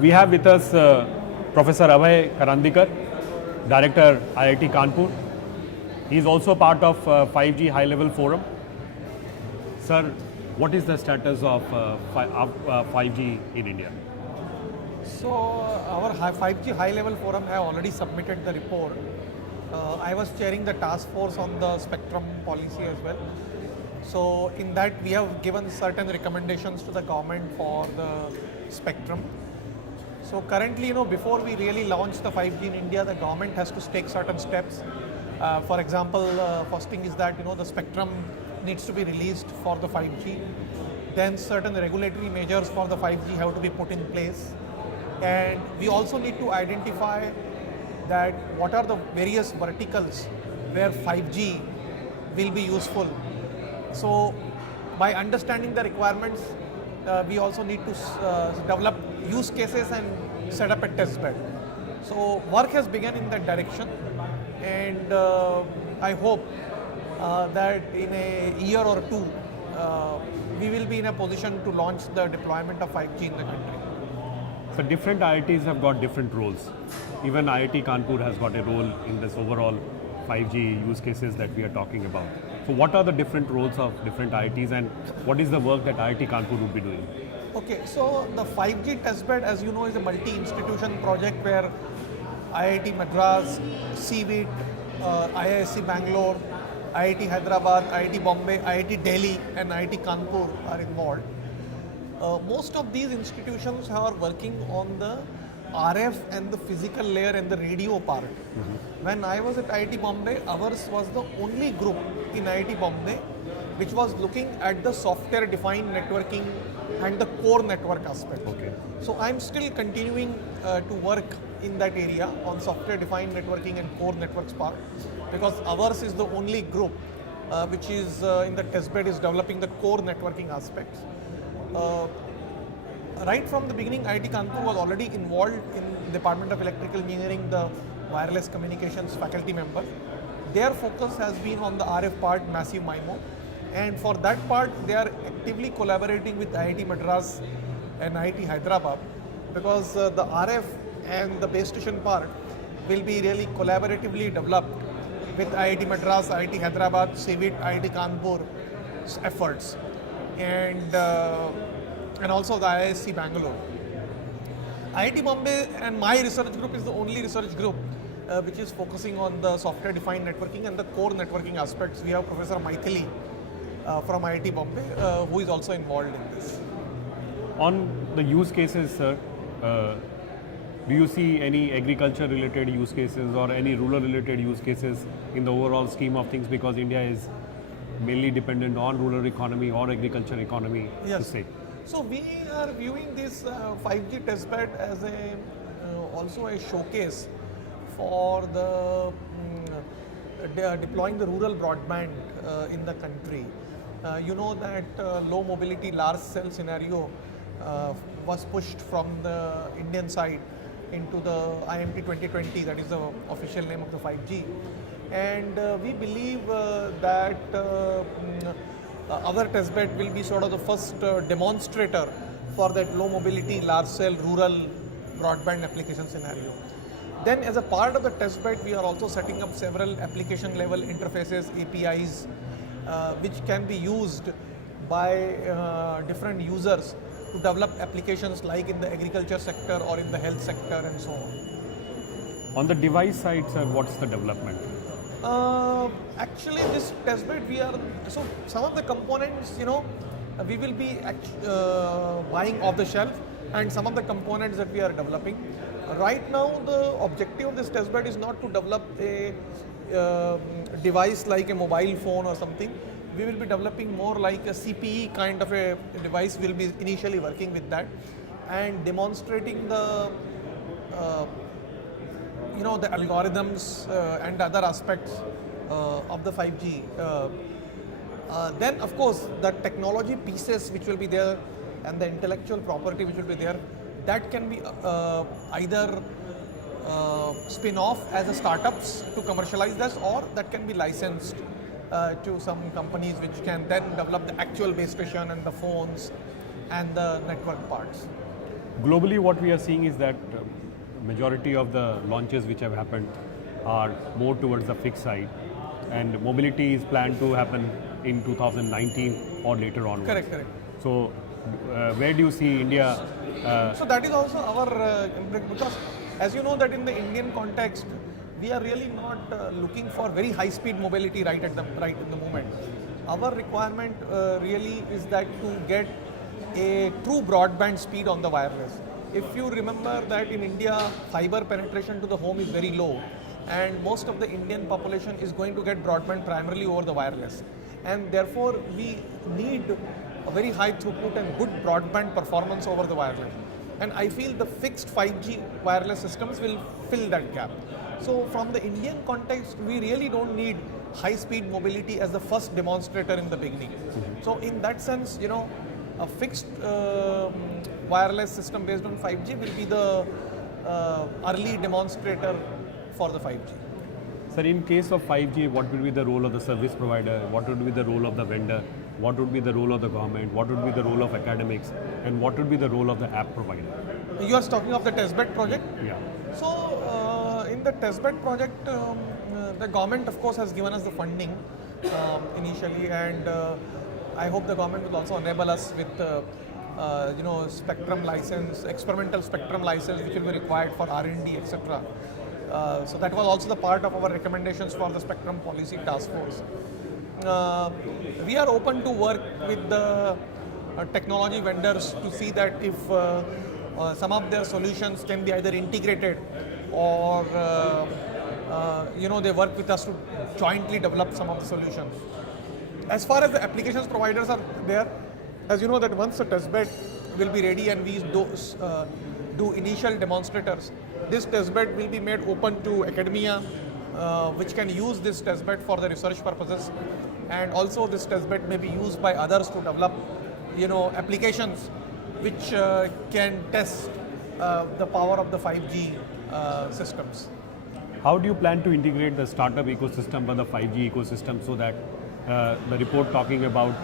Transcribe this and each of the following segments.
We have with us Professor Abhay Karandikar, Director IIT Kanpur. He is also part of 5G High Level Forum. Sir, what is the status of 5G in India? So our 5G High Level Forum have already submitted the report. I was chairing the task force on the spectrum policy as well. So in that we have given certain recommendations to the government for the spectrum. So currently, before we really launch the 5G in India, the government has to take certain steps. For example, first thing is that the spectrum needs to be released for the 5G. Then certain regulatory measures for the 5G have to be put in place. And we also need to identify that what are the various verticals where 5G will be useful. So by understanding the requirements, we also need to develop use cases and set up a test bed. So work has begun in that direction, and I hope that in a year or two, we will be in a position to launch the deployment of 5G in the country. So different IITs have got different roles. Even IIT Kanpur has got a role in this overall 5G use cases that we are talking about. So what are the different roles of different IITs and what is the work that IIT Kanpur would be doing? Okay, so the 5G testbed, as you know, is a multi-institution project where IIT Madras, CVIT, IISc Bangalore, IIT Hyderabad, IIT Bombay, IIT Delhi and IIT Kanpur are involved. Most of these institutions are working on the RF and the physical layer and the radio part. When I was at IIT Bombay, ours was the only group in IIT Bombay which was looking at the software defined networking and the core network aspect. Okay. So I'm still continuing to work in that area on software defined networking and core networks part, because ours is the only group which is in the testbed is developing the core networking aspects. Right from the beginning, IIT Kanpur was already involved in Department of Electrical Engineering, the wireless communications faculty member. Their focus has been on the RF part, massive MIMO, and for that part, they are actively collaborating with IIT Madras and IIT Hyderabad, because the RF and the base station part will be really collaboratively developed with IIT Madras, IIT Hyderabad, CVIT, IIT Kanpur's efforts, and also the IISc Bangalore. IIT Bombay and my research group is the only research group which is focusing on the software defined networking and the core networking aspects. We have Professor Maithili from IIT Bombay who is also involved in this. On the use cases, sir, do you see any agriculture related use cases or any rural related use cases in the overall scheme of things, because India is mainly dependent on rural economy or agriculture economy? Yes. To say. So we are viewing this 5G testbed as also a showcase for the deploying the rural broadband in the country. You know that low mobility large cell scenario was pushed from the Indian side into the IMT 2020, that is the official name of the 5G, and we believe that our testbed will be sort of the first demonstrator for that low mobility large cell rural broadband application scenario. Then as a part of the testbed, we are also setting up several application level interfaces, APIs, which can be used by different users to develop applications like in the agriculture sector or in the health sector and so on. On the device side, sir, what's the development? Actually, this testbed so some of the components, we will be buying off the shelf, and some of the components that we are developing. Right now, the objective of this testbed is not to develop a device like a mobile phone or something. We will be developing more like a CPE kind of a device. We'll be initially working with that and demonstrating the the algorithms and other aspects of the 5G. Then of course the technology pieces which will be there and the intellectual property which will be there, that can be either spin off as a startups to commercialize this, or that can be licensed to some companies which can then develop the actual base station and the phones and the network parts. Globally, what we are seeing is that majority of the launches which have happened are more towards the fixed side, and mobility is planned to happen in 2019 or later on. Correct, correct. So, where do you see India? So that is also our because as you know that in the Indian context we are really not looking for very high speed mobility right in the moment. Our requirement really is that to get a true broadband speed on the wireless. If you remember that in India fiber penetration to the home is very low, and most of the Indian population is going to get broadband primarily over the wireless, and therefore we need a very high throughput and good broadband performance over the wireless. And I feel the fixed 5G wireless systems will fill that gap. So from the Indian context, we really don't need high speed mobility as the first demonstrator in the beginning. So in that sense, you know, a fixed wireless system based on 5G will be the early demonstrator for the 5G. Sir, in case of 5G, what will be the role of the service provider? What would be the role of the vendor? What would be the role of the government? What would be the role of academics? And what would be the role of the app provider? You are talking of the testbed project? Yeah. So, in the testbed project, the government, of course, has given us the funding initially, and I hope the government will also enable us with, you know, spectrum license, experimental spectrum license, which will be required for R&D, etc. So that was also the part of our recommendations for the Spectrum Policy Task Force. We are open to work with the technology vendors to see that if some of their solutions can be either integrated or you know, they work with us to jointly develop some of the solutions. As far as the applications providers are there, as you know that once the testbed will be ready and we do initial demonstrators, this testbed will be made open to academia, which can use this testbed for the research purposes, and also this testbed may be used by others to develop, you know, applications which can test the power of the 5G systems. How do you plan to integrate the startup ecosystem with the 5G ecosystem so that the report talking about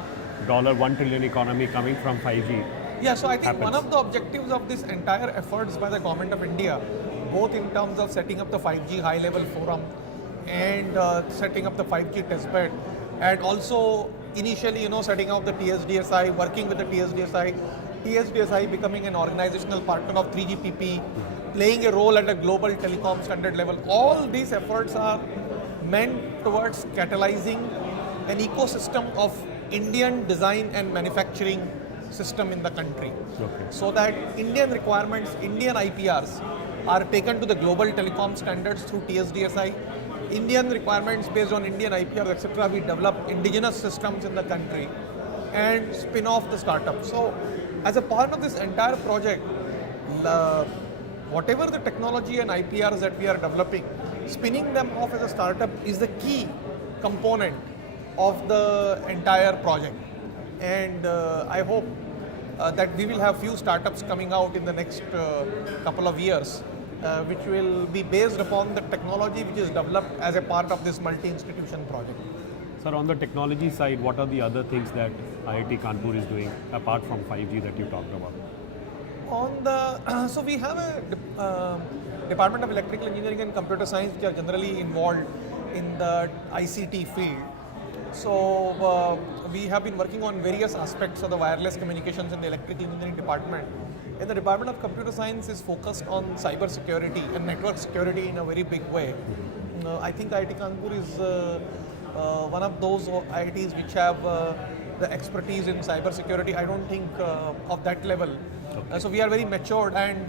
$1 trillion economy coming from 5G? Yeah, so I think happens? one of the objectives of this entire efforts by the government of India, both in terms of setting up the 5G high level forum and setting up the 5G testbed, and also initially, you know, setting up the TSDSI, working with the TSDSI becoming an organizational partner of 3GPP, playing a role at a global telecom standard level. All these efforts are meant towards catalyzing an ecosystem of Indian design and manufacturing system in the country. Okay. So that Indian requirements, Indian IPRs are taken to the global telecom standards through TSDSI. Indian requirements based on Indian IPRs, etc. We develop indigenous systems in the country and spin off the startup. So as a part of this entire project, whatever the technology and IPRs that we are developing, spinning them off as a startup is the key component of the entire project. And I hope that we will have few startups coming out in the next couple of years, which will be based upon the technology which is developed as a part of this multi-institution project. Sir, on the technology side, what are the other things that IIT Kanpur is doing apart from 5G that you talked about? On the so we have a Department of Electrical Engineering and Computer Science which are generally involved in the ICT field. So we have been working on various aspects of the wireless communications in the electrical engineering department. And the Department of Computer Science is focused on cyber security and network security in a very big way. I think IIT Kanpur is one of those IITs which have the expertise in cyber security. I don't think of that level. Okay. So we are very matured, and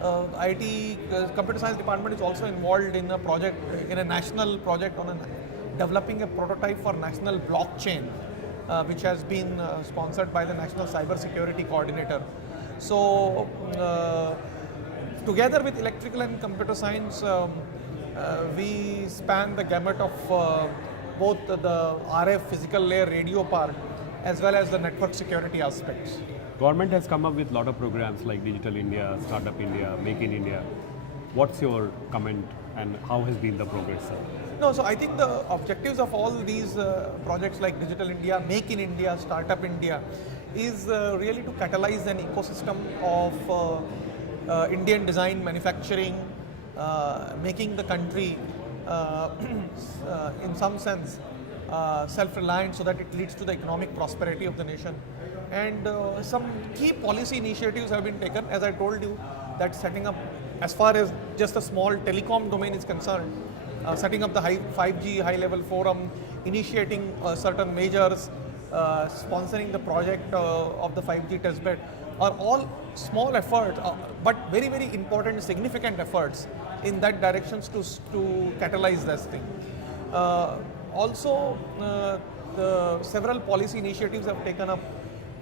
IIT Computer Science department is also involved in a project, in a national project on developing a prototype for national blockchain, which has been sponsored by the National Cyber Security Coordinator. So together with electrical and computer science, we span the gamut of both the RF physical layer radio part as well as the network security aspects. Government has come up with a lot of programs like Digital India, Startup India, Make in India. What's your comment and how has been the progress, sir? No, so I think the objectives of all these projects like Digital India, Make in India, Startup India is really to catalyze an ecosystem of Indian design manufacturing, making the country in some sense self-reliant so that it leads to the economic prosperity of the nation. And some key policy initiatives have been taken, as I told you, that setting up, as far as just the small telecom domain is concerned, setting up the 5G high-level forum, initiating certain measures, sponsoring the project of the 5G testbed, are all small efforts, but very, very important, significant efforts in that direction to catalyze this thing. Also, the several policy initiatives have taken up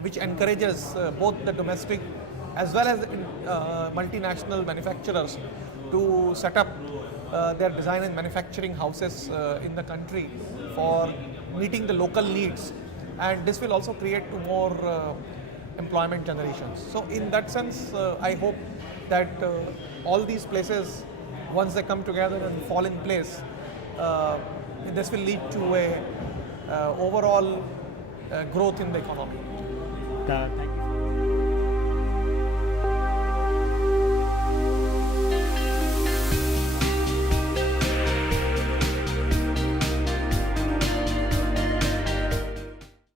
which encourages both the domestic as well as multinational manufacturers to set up their design and manufacturing houses in the country for meeting the local needs, and this will also create to more employment generations. So in that sense, I hope that all these places, once they come together and fall in place, this will lead to a overall growth in the economy. Thank you.